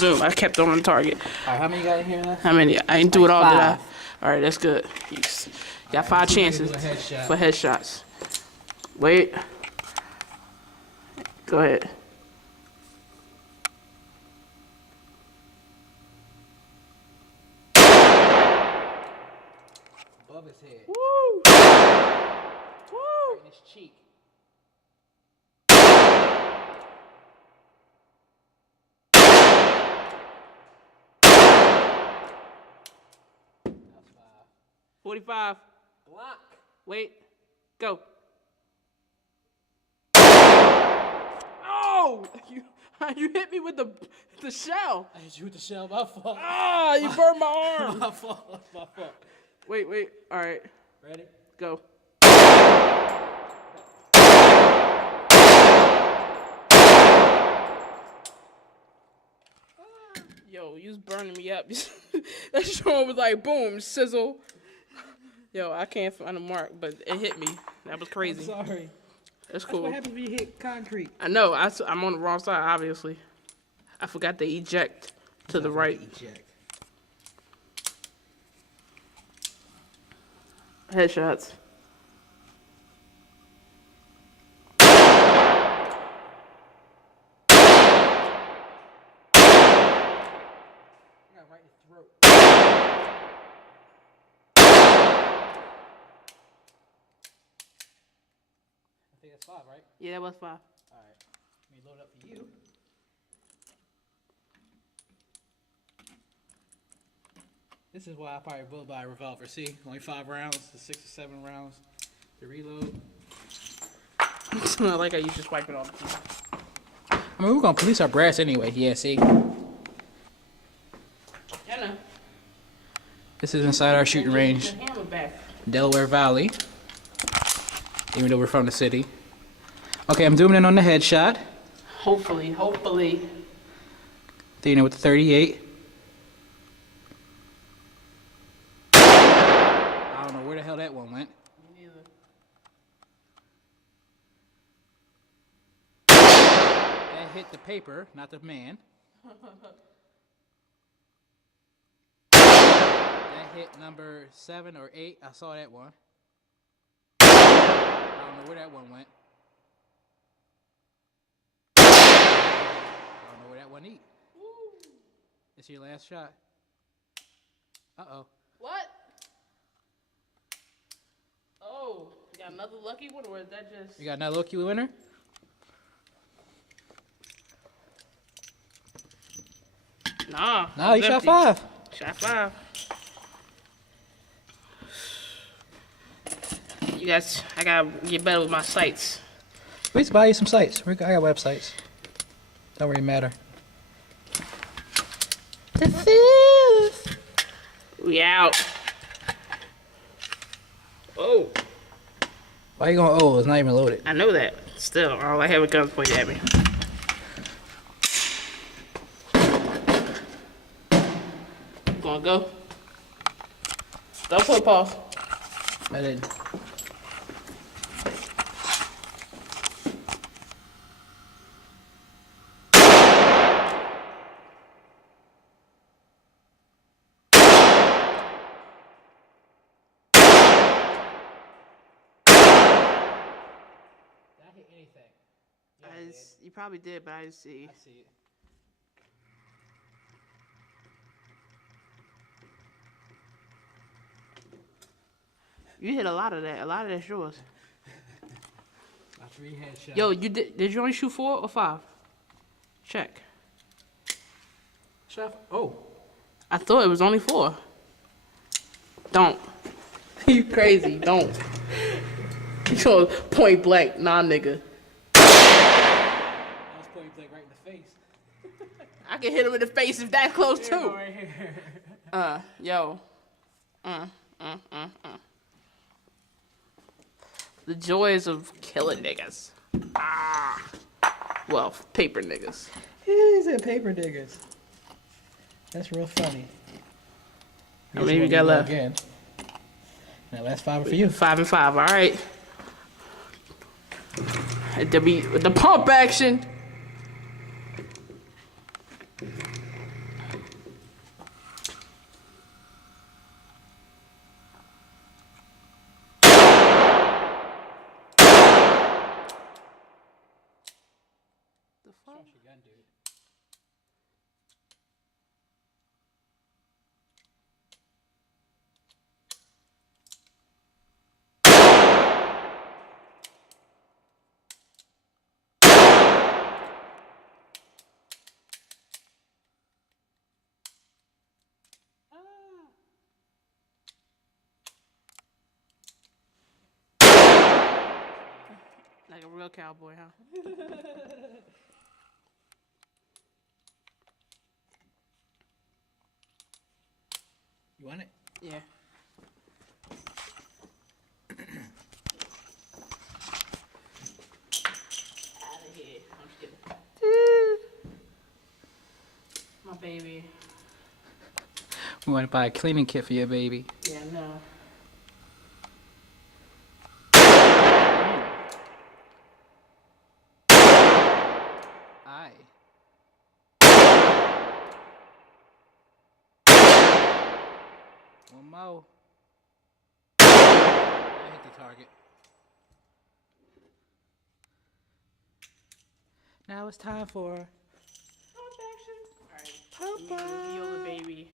Zoom. I kept on target. All right, how many you got in here now? How many? I ain't do it all, did I? 5. All right, that's good. You got 5 chances for headshots. Wait. Go ahead. Above his head. Woo! Right in his cheek. That's 5. 45. Glock. Wait. Go. Oh! You hit me with the shell. I hit you with the shell. My fault. Ah! You burned my arm. My fault. My fault. Wait. All right. Ready? Go. Yo, you was burning me up. That shit was like boom, sizzle. Yo, I can't find a mark, but it hit me. That was crazy. I'm sorry. That's cool. That's what happens when you hit concrete. I know. I'm on the wrong side, obviously. I forgot to eject to the right. Eject. Headshots. Right in the throat. I think that's 5, right? Yeah, that was 5. All right. Let me load up for you. This is why I probably will buy a revolver. See, only 5 rounds, 6 or 7 rounds to reload. It's not like I used to swipe it all the time. I mean, we're gonna police our brass anyway. Yeah, see. I know. This is inside our shooting range, Delaware Valley. Even though we're from the city. Okay, I'm zooming in on the headshot. Hopefully. Then with the 38. I don't know where the hell that one went. Me neither. That hit the paper, not the man. That hit number 7 or 8. I saw that one. I don't know where that one went. I don't know where that one eat. It's your last shot. Uh-oh. What? Oh, you got another lucky one, or is that just... You got another lucky winner? Nah. No, you shot 5. Shot 5. You guys, I gotta get better with my sights. We used to buy you some sites. I got websites. Don't really matter. The fifth. We out. Oh. Why you going, oh, it's not even loaded. I know that. Still, all I have is guns pointed at me. Gonna go. Don't put pause. I didn't. Anything. You probably did, but I didn't see. I see it. You hit a lot of that. A lot of that's yours. My 3 headshots. Yo, you did you only shoot 4 or 5? Check. Shot. Oh. I thought it was only 4. Don't. You crazy. Don't. You told point blank, nah, nigga. I was point blank right in the face. I can hit him in the face if that close Here, too. right here. Yo. The joys of killing niggas. Ah. Well, paper niggas. He said paper diggers. That's real funny. How many we got left? Again. That last 5 for you. 5 and 5. All right. The pump action. done, dude. Like a real cowboy, huh? You want it? Yeah. Out of here. I'm just kidding. My baby. We want to buy a cleaning kit for your baby. Yeah, no. Aye. One more. I hit the target. Now it's time for Pump action. Alright. Papa. Let me reveal the baby.